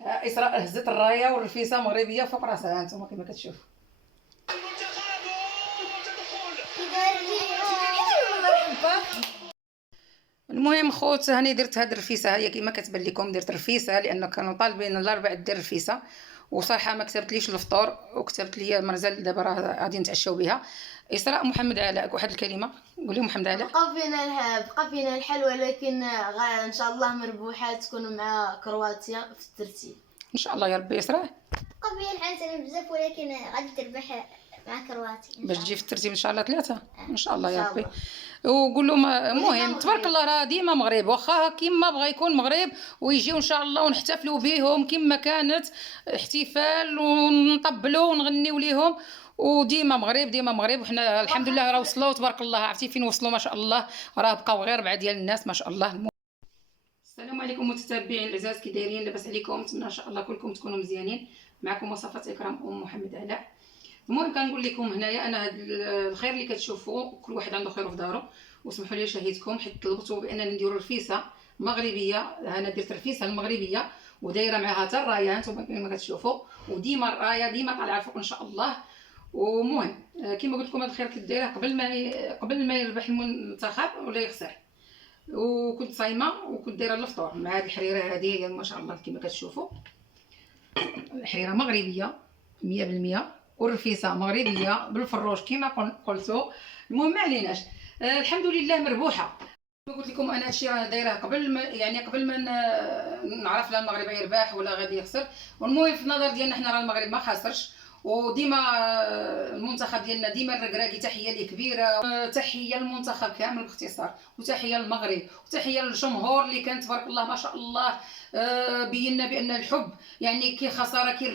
اسراء هزت الرايه والرفيسه مغربيه فوق راسها، هانتوما كما كتشوفوا. المهم خوت، هاني درت هاد الرفيسه هي كما كتبان لكم، درت رفيسه لان كانوا طالبين الاربع دير رفيسه، وصراحه ما كتبتليش الفطور وكتبت لي مازال دابا راه غادي نتعشاو بها. اسراء محمد علاء واحد الكلمه، قولي محمد علاء. بقى فينا الحل، ولكن ان شاء الله مربوحه تكون مع كرواتيا في الترتيب ان شاء الله يا ربي. اسراء بقى فينا الحل سنة بزاف، ولكن غادي تربح مع كرواتيا باش تجي في الترتيب ان شاء الله ثلاثه ان شاء الله يا إن شاء ربي. الله. وقول لهم المهم مغرب. تبارك الله راه ديما مغرب، واخا كيما بغى يكون مغرب ويجيو ان شاء الله ونحتفلوا بهم كيما كانت احتفال ونطبلوا ونغنيو ليهم، وديما مغرب ديما مغرب. وحنا الحمد لله راه وصلوا تبارك الله، عرفتي فين وصلوا ما شاء الله، راه بقاو غير 4 ديال الناس ما شاء الله. السلام عليكم متتبعين العزاز، كي دايرين؟ لاباس عليكم؟ نتمنى ان شاء الله كلكم تكونوا مزيانين. معكم وصفات اكرام ام محمد علاء. المهم كنقول لكم هنايا انا هاد الخير اللي كتشوفوا كل واحد عنده خير في دارو، واسمحوا لي شهيتكم حيت طلبتوا باننا نديروا رفيسه مغربيه. انا درت رفيسه المغربيه ودايره معها حتى الرايه، انتم كما كتشوفوا، وديما الرايه ديما طالعه فوق ان شاء الله. ومهم كما قلت لكم هاد الخير كديره قبل ما يربح المنتخب ولا يخسر، وكنت صايمه وكنت دايره الفطور مع هاد الحريره هذه ما شاء الله كما كتشوفوا، الحريره مغربيه 100%، والرفيسه مغربيه بالفروج كما قلتوا. المهم ما عليناش، الحمد لله مربوحه. قلت لكم انا هادشي راه دايره قبل ما نعرف لا المغرب يربح ولا غادي يخسر. والمهم في النظر ديالنا حنا راه المغرب ما خاسرش، وديما المنتخب ديالنا ديما الركراكي. تحيه ليه كبيره، تحيه للمنتخب كامل باختصار، وتحيه للمغرب، وتحيه للجمهور اللي كان تبارك الله ما شاء الله بينا بان الحب يعني كي خساره كي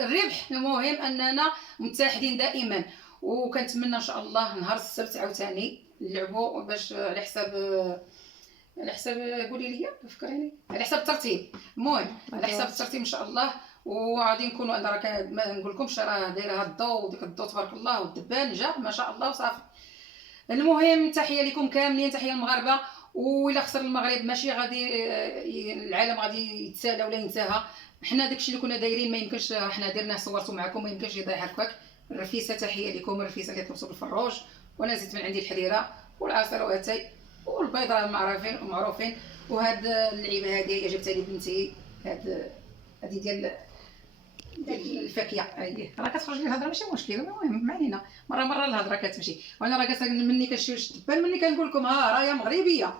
الربح. المهم اننا متحدين دائما، وكنتمنى ان شاء الله نهار السبت عاوتاني نلعبوا باش على حساب قولي لي فكريني، على حساب الترتيب. المهم على حساب الترتيب ان شاء الله، وغادي نكونوا انا راه ما نقولكمش راه دايره هاد الضو وديك الضو تبارك الله، والدبان جا ما شاء الله وصافي. المهم تحيه لكم كاملين، تحيه المغاربه. وإلا خسر المغرب ماشي غادي العالم غادي يتسالى ولا ينتهى. حنا داكشي اللي كنا دايرين ما يمكنش، حنا درناه صورته معكم ما يمكنش يضيع هكاك. الرفيسه تحيه لكم، الرفيسه اللي طلبتوا بالفروج، وانا زدت من عندي الحريره والعصير واتاي والبيض راه معروفين. وهاد اللعيبه هذه جبتها لي بنتي، هذه ديال الفاكهه هذه راه كتخرج لي الهضره ماشي مشكل. المهم ما علينا، مره الهضره كتمشي. وانا راه جالسه مني كنشوف الدبان، مني كنقول لكم ها راهي مغربيه،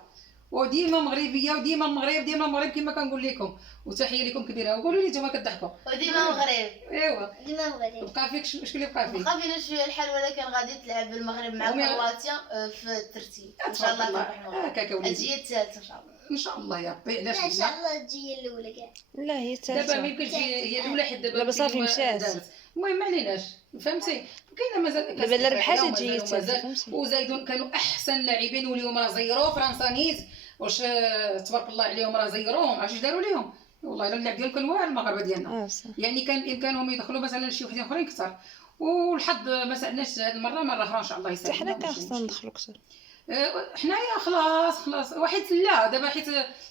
وديما مغربيه، وديما المغرب كما كنقول لكم. وتحيه لكم كبيره. وقولوا لي نتوما كضحكوا. وديما مغرب. ايوا ديما مغرب. بقى فيك شكون اللي بقى فيك؟ بقى فينا شويه الحل، ولكن غادي تلعب المغرب مع كرواتيا في الترتيب ان شاء الله. هكاك وليدي، تجي الثالثه ان شاء الله. ان شاء الله يا ربي. علاش ان شاء الله تجي هي الاولى كاع. لا هي دابا ما الثالثه. يمكنش هي الاولى حيت دابا صافي مشات. المهم ما عليناش، فهمتي؟ كاينه مازال دابا الا ربحات ومازال- تجي الثالثه، فهمتي؟ وزايدون كانوا احسن لاعبين، واليوم راه زيرو فرنسا نيت. واش تبارك الله عليهم راه زيروهم. عرفتي داروا ليهم؟ والله الا اللعب ديالهم كان واعر المغاربه ديالنا. صح. يعني كان بامكانهم يدخلوا مثلا شي وحدين اخرين كثر، والحظ ما ساعدناش هذه المره. مره اخرى ان شاء الله حتى يساعدنا. حنا كان خصنا ندخلوا اكثر. حنايا خلاص واحد لا دابا، حيت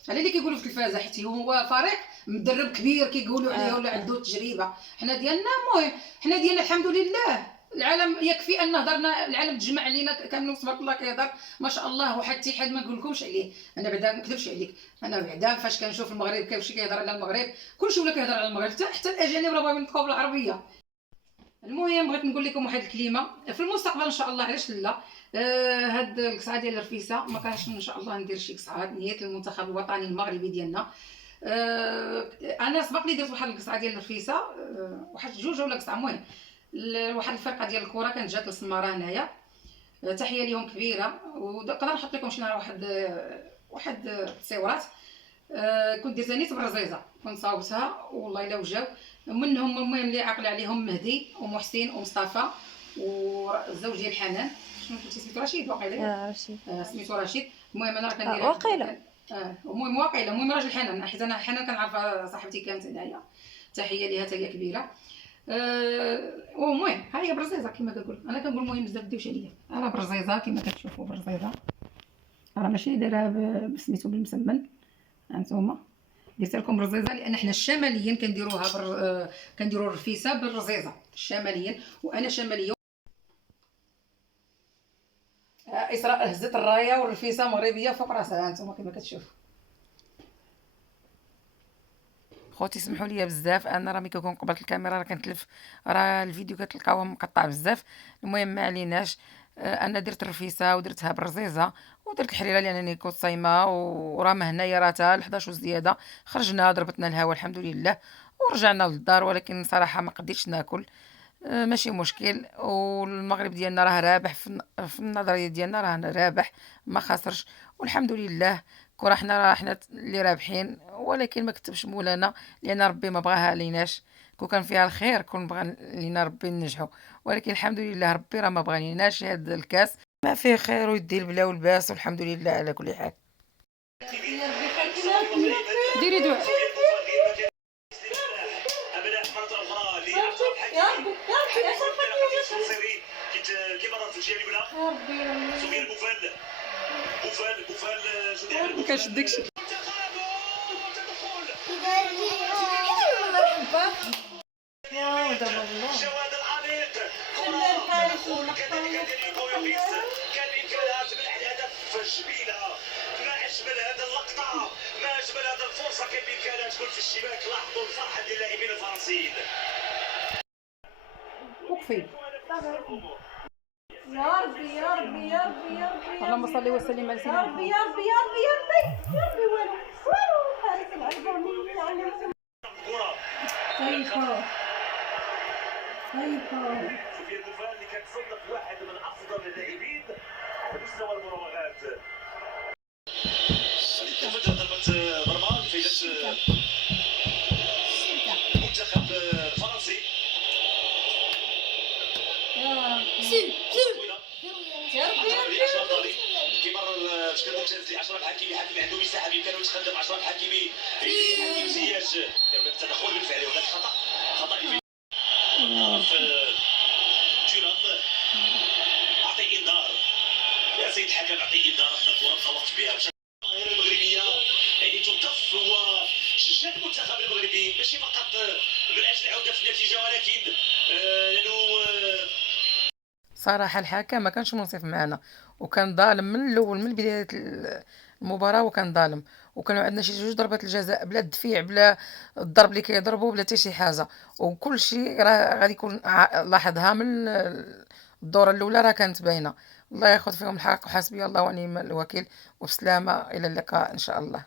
على اللي كيقولوا في التلفازه، حيت هو فريق مدرب كبير كيقولوا عليه ولا عنده تجربه. حنا ديالنا المهم حنا ديالنا الحمد لله العالم يكفي ان هضرنا، العالم تجمع علينا كامل تبارك الله كيهضر ما شاء الله. واحد الاتحاد ما نقولكمش عليه، انا بعدا ما نكذبش عليك، انا بعدا فاش كنشوف المغرب كيفاش كيهضر على المغرب كلشي ولا كيهضر على المغرب، حتى الاجانب راه باغيين ينطقوا بالعربيه. المهم بغيت نقول لكم واحد الكلمه في المستقبل ان شاء الله، علاش لا. هاد القصعه ديال الرفيسه ما كانش ان شاء الله ندير شي قصعه نيت للمنتخب الوطني المغربي ديالنا. انا سبق لي درت واحد القصعه ديال الرفيسه، واحد جوج ولا قصعه. المهم واحد الفرقه ديال الكره كانت جات للسماره هنايا، تحيه ليهم كبيره. ونقدر نحط لكم شي نهار واحد التصويرات كنت درتها نيت بالرزيزه، كنت صاوبتها والله الا وجاو منهم. المهم اللي عقل عليهم مهدي ومحسن ومصطفى والزوج ديال حنان. شنو قلتي سميتو؟ رشيد واقيلا. رشيد. سميتو رشيد. المهم انا راه كندير واقيلا. المهم واقيلا. المهم راجل حنان، حيت انا حنان كنعرف صاحبتي كانت هنايا، تحيه ليها حتى هي كبيره. المهم ها هي برزيزه كما كنقول انا، كنقول المهم بزاف ديوش عليا. راه برزيزه كما كتشوفوا، برزيزه راه ماشي دايرها بسميتو بالمسمن هانتوما. درت لكم رزيزه لان حنا الشماليين كنديروها كنديروا الرفيسه بالرزيزه الشماليين، وانا شماليه. اسراء هزت الرايه والرفيسه مغربيه فوق راسها، هانتوما كما كتشوفوا. خوتي سمحوا لي بزاف، انا راه ملي كنكون قبل الكاميرا راه كنتلف، راه الفيديو كتلقاوه مقطع بزاف. المهم ما عليناش. انا درت الرفيسه ودرتها بالرزيزه ودرت الحريره لانني كنت صايمه، وراه هنايا راه 11 وزياده. خرجنا ضربتنا الهواء الحمد لله ورجعنا للدار، ولكن صراحه ما قديتش ناكل. ماشي مشكل. والمغرب ديالنا راه رابح في النظريه ديالنا، راه رابح ما خسرش والحمد لله. كون حنا اللي رابحين، ولكن ما كتبش مولانا لان ربي ما بغاها ليناش. كون كان فيها الخير كون بغى لينا ربي ننجحو، ولكن الحمد لله ربي راه ما بغى ليناش هاد الكاس. ما فيه خير ويدي البلا والباس والحمد لله على كل حال. ديري دعاء. ما كنشدكش. الجواد العميق كان الامكانيات من الهدف جميله. ما اجمل هذه اللقطه، ما اجمل هذه الفرصه، كان الامكانيات تكون في الشباك. لاحظوا الفرحه ديال اللاعبين الفرنسيين. وقفي. يا ربي يا ربي يا ربي يا ربي اللهم صل وسلم على يا سيدنا ربي يا ربي يا ربي يا ربي يا ربي والو حارس العلبوني يعني كره خايفة سفيان بوفال اللي كتصنف واحد من افضل اللاعبين على مستوى المراوغات. تفضل ضربة مرمى لفائدة المنتخب الفرنسي. يا ربي كيمرر تشكيل ممتاز لاشرف حكيمي. حكيمي عنده مساحه بامكانه يتقدم. اشرف حكيمي حكيم زياش هناك تدخل بالفعل، هناك خطا في تيران. اعطي انذار يا سيد الحكم، اعطي انذار. اخذ الكره تطوقت بها بشكل غير المغربيه، يعني تلطف وشجع المنتخب المغربي ماشي فقط من اجل العوده في النتيجه، ولكن لانه صراحه الحكم ما كانش منصف معنا، وكان ظالم من الاول من بدايه المباراه، وكان ظالم. وكانوا عندنا شي جوج ضربات الجزاء بلا الدفيع بلا الضرب اللي كيضربوا بلا حتى شي حاجه، وكل شيء راه غادي يكون لاحظها من الدوره الاولى راه كانت باينه. الله ياخذ فيهم الحق وحسبي الله ونعم الوكيل، وبسلامه الى اللقاء ان شاء الله.